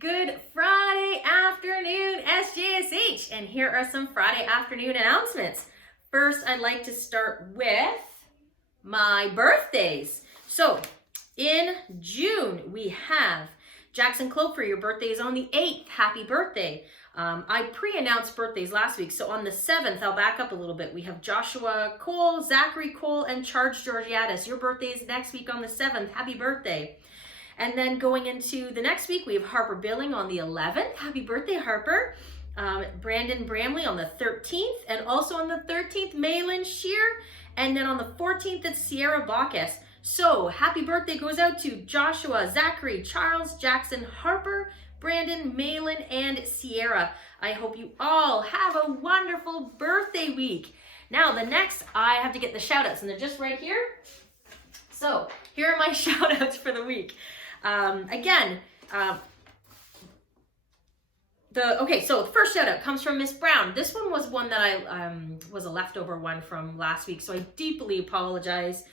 Good Friday afternoon, SJSH, and here are some Friday afternoon announcements. First, I'd like to start with my birthdays. So, in June, we have Jackson Cloper, your birthday is on the 8th. Happy birthday. I pre-announced birthdays last week, so on the 7th, I'll back up a little bit. We have Joshua Cole, Zachary Cole, and Charge Georgiadis. Your birthday is next week on the 7th. Happy birthday. And then going into the next week, we have Harper Billing on the 11th. Happy birthday, Harper. Brandon Bramley on the 13th. And also on the 13th, Maylin Shear. And then on the 14th, it's Sierra Bacchus. So happy birthday goes out to Joshua, Zachary, Charles, Jackson, Harper, Brandon, Maylin, and Sierra. I hope you all have a wonderful birthday week. Now, the next, I have to get the shout outs, and they're just right here. So here are my shout outs for the week. So the first shout out comes from Miss Brown. This one was one that I was a leftover one from last week, so I deeply apologize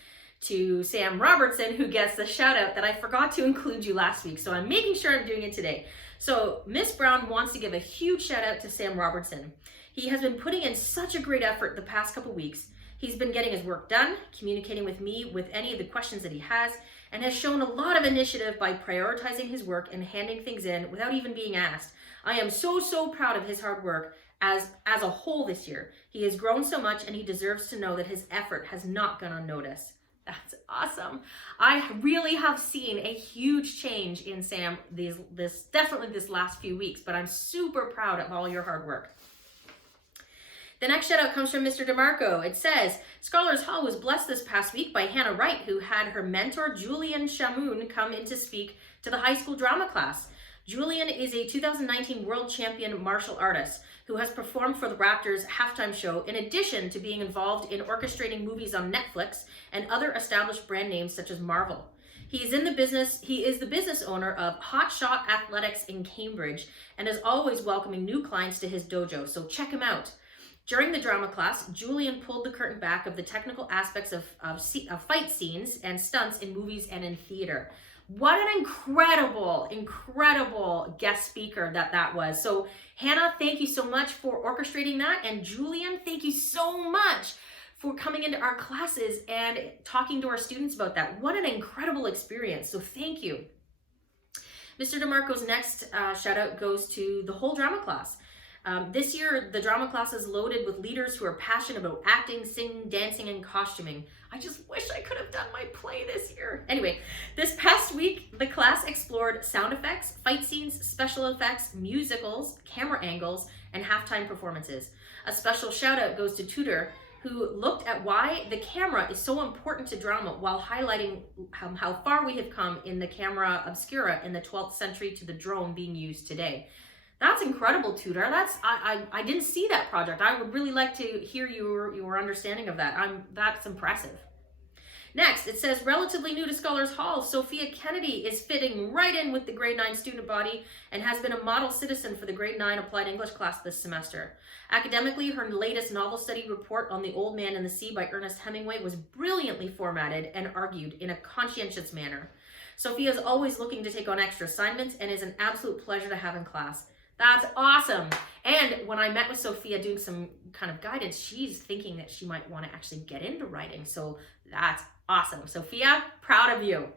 to Sam Robertson, who gets the shout out that I forgot to include you last week, so I'm making sure I'm doing it today. So Miss Brown wants to give a huge shout out to Sam Robertson. He has been putting in such a great effort the past couple weeks. He's been getting his work done, communicating with me with any of the questions that he has, and has shown a lot of initiative by prioritizing his work and handing things in without even being asked. I am so proud of his hard work as a whole this year. He has grown so much, and he deserves to know that his effort has not gone unnoticed. That's awesome. I really have seen a huge change in Sam definitely this last few weeks, but I'm super proud of all your hard work. The next shout out comes from Mr. DeMarco. It says, Scholars Hall was blessed this past week by Hannah Wright, who had her mentor Julian Shamoun come in to speak to the high school drama class. Julian is a 2019 world champion martial artist who has performed for the Raptors halftime show in addition to being involved in orchestrating movies on Netflix and other established brand names such as Marvel. He is the business owner of Hot Shot Athletics in Cambridge and is always welcoming new clients to his dojo, so check him out. During the drama class, Julian pulled the curtain back of the technical aspects of fight scenes and stunts in movies and in theater. What an incredible guest speaker that was. So Hannah, thank you so much for orchestrating that. And Julian, thank you so much for coming into our classes and talking to our students about that. What an incredible experience. So thank you. Mr. DeMarco's next shout out goes to the whole drama class. This year, the drama class is loaded with leaders who are passionate about acting, singing, dancing, and costuming. I just wish I could have done my play this year. Anyway, this past week, the class explored sound effects, fight scenes, special effects, musicals, camera angles, and halftime performances. A special shout out goes to Tudor, who looked at why the camera is so important to drama while highlighting how far we have come in the camera obscura in the 12th century to the drone being used today. That's incredible, Tudor. I didn't see that project. I would really like to hear your understanding of that. That's impressive. Next, it says, relatively new to Scholars Hall, Sophia Kennedy is fitting right in with the grade 9 student body and has been a model citizen for the grade 9 applied English class this semester. Academically, her latest novel study report on The Old Man and the Sea by Ernest Hemingway was brilliantly formatted and argued in a conscientious manner. Sophia is always looking to take on extra assignments and is an absolute pleasure to have in class. That's awesome. And when I met with Sophia doing some kind of guidance, she's thinking that she might want to actually get into writing. So that's awesome. Sophia, proud of you.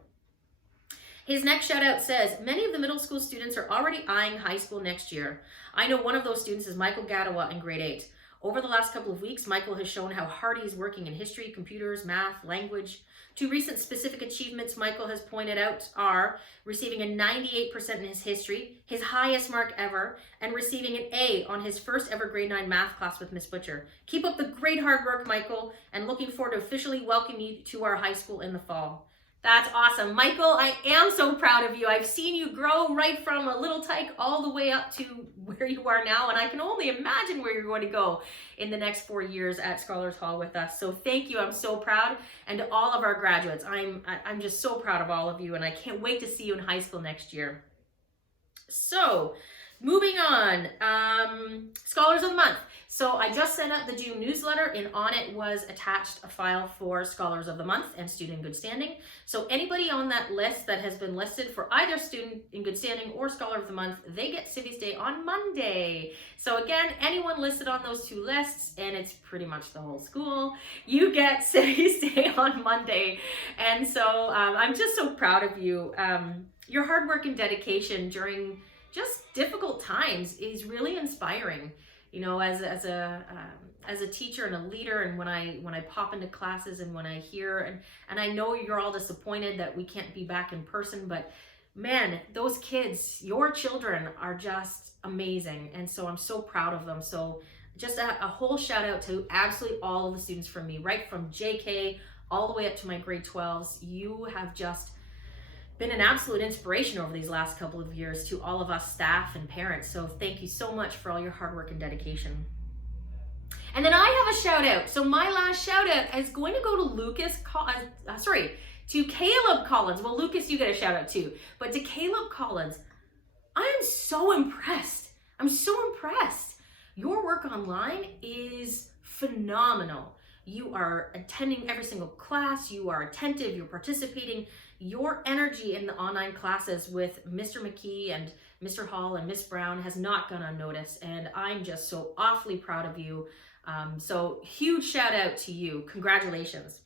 His next shout out says, many of the middle school students are already eyeing high school next year. I know one of those students is Michael Gadawa in grade 8. Over the last couple of weeks, Michael has shown how hard he's working in history, computers, math, language. Two recent specific achievements Michael has pointed out are receiving a 98% in his history, his highest mark ever, and receiving an A on his first ever grade 9 math class with Miss Butcher. Keep up the great hard work, Michael, and looking forward to officially welcoming you to our high school in the fall. That's awesome. Michael, I am so proud of you. I've seen you grow right from a little tyke all the way up to where you are now, and I can only imagine where you're going to go in the next 4 years at Scholars Hall with us. So thank you. I'm so proud. And to all of our graduates, I'm just so proud of all of you, and I can't wait to see you in high school next year. So Moving on, Scholars of the Month. So I just sent out the June newsletter, and on it was attached a file for Scholars of the Month and Student in Good Standing. So anybody on that list that has been listed for either Student in Good Standing or Scholar of the Month, they get Civvies Day on Monday. So again, anyone listed on those two lists, and it's pretty much the whole school, you get Civvies Day on Monday. And so I'm just so proud of you. Your hard work and dedication during just difficult times is really inspiring. You know, as a teacher and a leader, and when I pop into classes and when I hear, and I know you're all disappointed that we can't be back in person, but man, those kids, your children, are just amazing, and so I'm so proud of them. So just a whole shout out to absolutely all of the students from me, right from JK all the way up to my grade 12s. You have just been an absolute inspiration over these last couple of years to all of us staff and parents. So thank you so much for all your hard work and dedication. And then I have a shout out. So my last shout out is going to go to to Caleb Collins. Well, Lucas, you get a shout out too, but to Caleb Collins, I am so impressed. I'm so impressed. Your work online is phenomenal. You are attending every single class, you are attentive, you're participating. Your energy in the online classes with Mr. McKee and Mr. Hall and Miss Brown has not gone unnoticed, and I'm just so awfully proud of you. So huge shout out to you. Congratulations.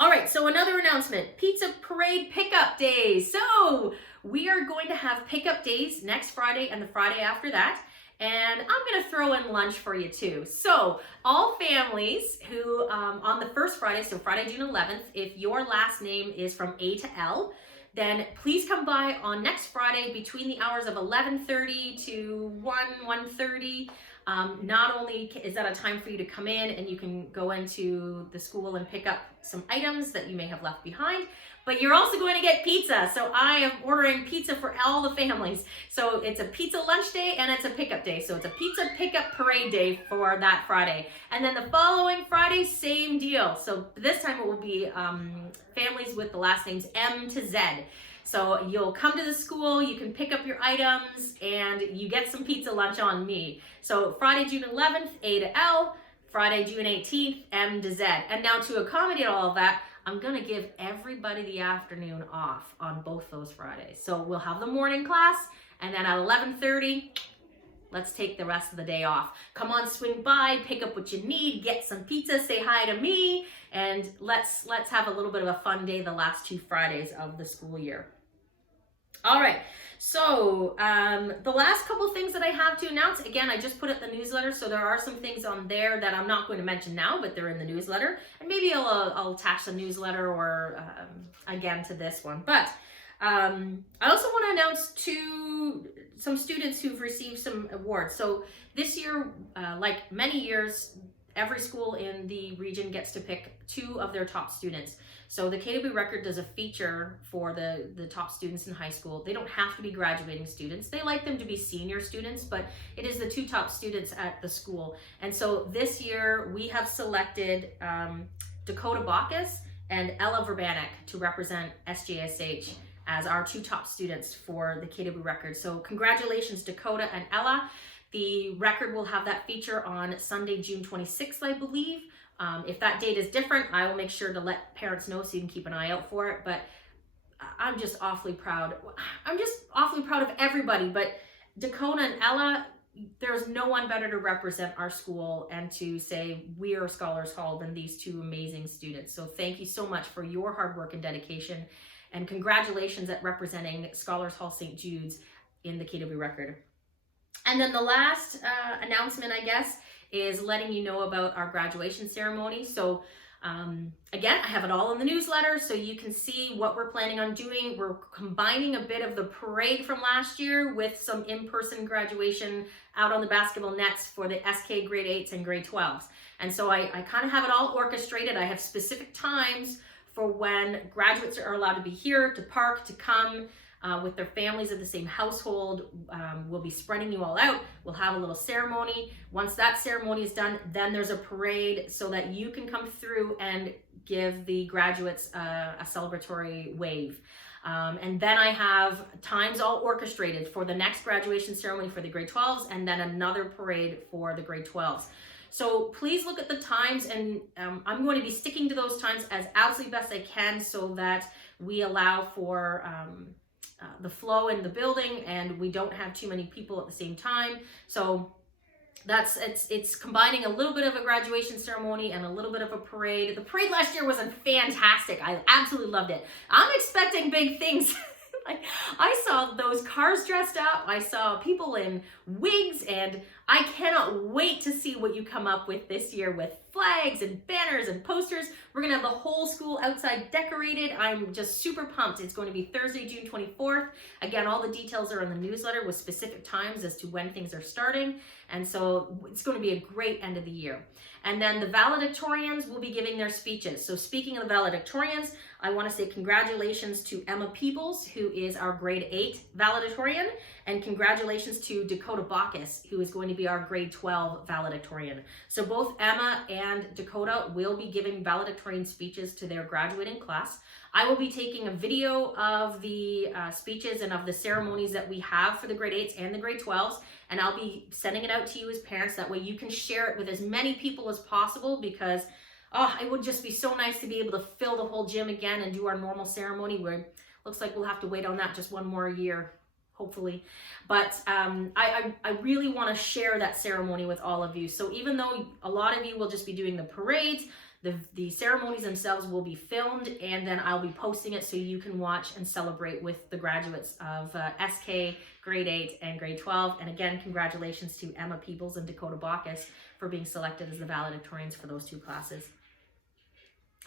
All right, so another announcement, Pizza Parade Pickup Days. So we are going to have pickup days next Friday and the Friday after that. And I'm gonna throw in lunch for you too. So all families who, on the first Friday, so Friday, June 11th, if your last name is from A to L, then please come by on next Friday between the hours of 11:30 to 1:30. Not only is that a time for you to come in and you can go into the school and pick up some items that you may have left behind, but you're also going to get pizza. So I am ordering pizza for all the families. So it's a pizza lunch day and it's a pickup day. So it's a pizza pickup parade day for that Friday. And then the following Friday, same deal. So this time it will be families with the last names M to Z. So you'll come to the school, you can pick up your items, and you get some pizza lunch on me. So Friday, June 11th, A to L, Friday, June 18th, M to Z. And now to accommodate all of that, I'm gonna give everybody the afternoon off on both those Fridays. So we'll have the morning class, and then at 11:30, let's take the rest of the day off. Come on, swing by, pick up what you need, get some pizza, say hi to me, and let's have a little bit of a fun day the last 2 Fridays of the school year. All right, so the last couple things that I have to announce, again, I just put it in the newsletter, so there are some things on there that I'm not going to mention now, but they're in the newsletter, and maybe I'll attach the newsletter or again to this one. But I also want to announce some students who've received some awards. So this year, like many years, every school in the region gets to pick 2 of their top students. So the KW Record does a feature for the top students in high school. They don't have to be graduating students. They like them to be senior students, but it is the 2 top students at the school. And so this year we have selected Dakota Bacchus and Ella Verbanek to represent SJSH as our 2 top students for the KW Record. So congratulations, Dakota and Ella. The record will have that feature on Sunday, June 26th, I believe. If that date is different, I will make sure to let parents know so you can keep an eye out for it. But I'm just awfully proud. I'm just awfully proud of everybody. But Dakota and Ella, there's no one better to represent our school and to say we are Scholars Hall than these 2 amazing students. So thank you so much for your hard work and dedication. And congratulations at representing Scholars Hall St. Jude's in the KW Record. And then the last announcement, I guess, is letting you know about our graduation ceremony. So again, I have it all in the newsletter so you can see what we're planning on doing. We're combining a bit of the parade from last year with some in-person graduation out on the basketball nets for the SK grade 8s and grade 12s. And so I kind of have it all orchestrated. I have specific times for when graduates are allowed to be here, to park, to come with their families of the same household. We'll be spreading you all out. We'll have a little ceremony. Once that ceremony is done, then there's a parade so that you can come through and give the graduates a celebratory wave. And then I have times all orchestrated for the next graduation ceremony for the grade 12s, and then another parade for the grade 12s. So please look at the times, and I'm going to be sticking to those times as absolutely best I can so that we allow for the flow in the building and we don't have too many people at the same time. So it's combining a little bit of a graduation ceremony and a little bit of a parade. The parade last year was fantastic. I absolutely loved it. I'm expecting big things. Like, I saw those cars dressed up. I saw people in wigs, and I cannot wait to see what you come up with this year with flags and banners and posters. We're gonna have the whole school outside decorated. I'm just super pumped. It's going to be Thursday, June 24th. Again, all the details are in the newsletter with specific times as to when things are starting. And so it's going to be a great end of the year. And then the valedictorians will be giving their speeches. So speaking of the valedictorians, I want to say congratulations to Emma Peebles, who is our grade 8 valedictorian, and congratulations to Dakota Bacchus, who is going to be our grade 12 valedictorian. So both Emma and Dakota will be giving valedictorian speeches to their graduating class. I will be taking a video of the speeches and of the ceremonies that we have for the grade 8s and the grade 12s, and I'll be sending it out to you as parents. That way you can share it with as many people as possible, because it would just be so nice to be able to fill the whole gym again and do our normal ceremony, where it looks like we'll have to wait on that just one more year, hopefully. But I really want to share that ceremony with all of you. So even though a lot of you will just be doing the parades, the ceremonies themselves will be filmed, and then I'll be posting it so you can watch and celebrate with the graduates of SK, grade 8 and grade 12. And again, congratulations to Emma Peebles and Dakota Bacchus for being selected as the valedictorians for those two classes.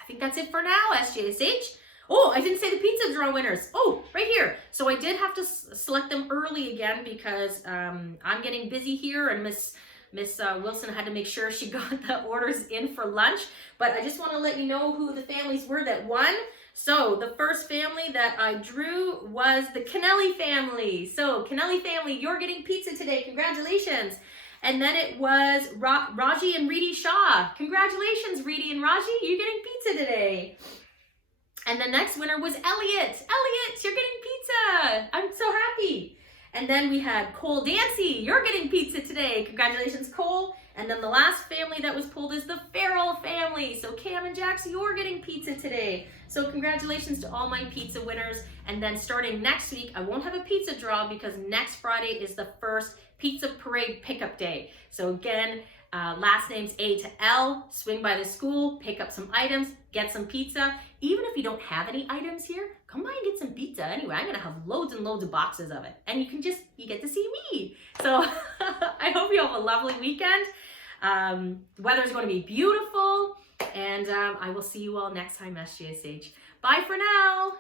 I think that's it for now, SJSH. Oh, I didn't say the pizza draw winners. Oh, right here. So I did have to select them early again because I'm getting busy here, and Miss Wilson had to make sure she got the orders in for lunch. But I just want to let you know who the families were that won. So the first family that I drew was the Kennedy family. So Kennedy family, you're getting pizza today. Congratulations. And then it was Raji and Reedy Shaw. Congratulations, Reedy and Raji. You're getting pizza today. And the next winner was Elliot. Elliot, you're getting pizza. I'm so happy. And then we had Cole Dancy. You're getting pizza today. Congratulations, Cole. And then the last family that was pulled is the Farrell family. So Cam and Jax, you're getting pizza today. So congratulations to all my pizza winners. And then starting next week, I won't have a pizza draw because next Friday is the first pizza parade pickup day. So again, last names A to L, swing by the school, pick up some items, get some pizza. Even if you don't have any items here, come by and get some pizza. Anyway, I'm gonna have loads and loads of boxes of it. And you get to see me. So I hope you have a lovely weekend. The weather's going to be beautiful, and I will see you all next time, SJSH. Bye for now.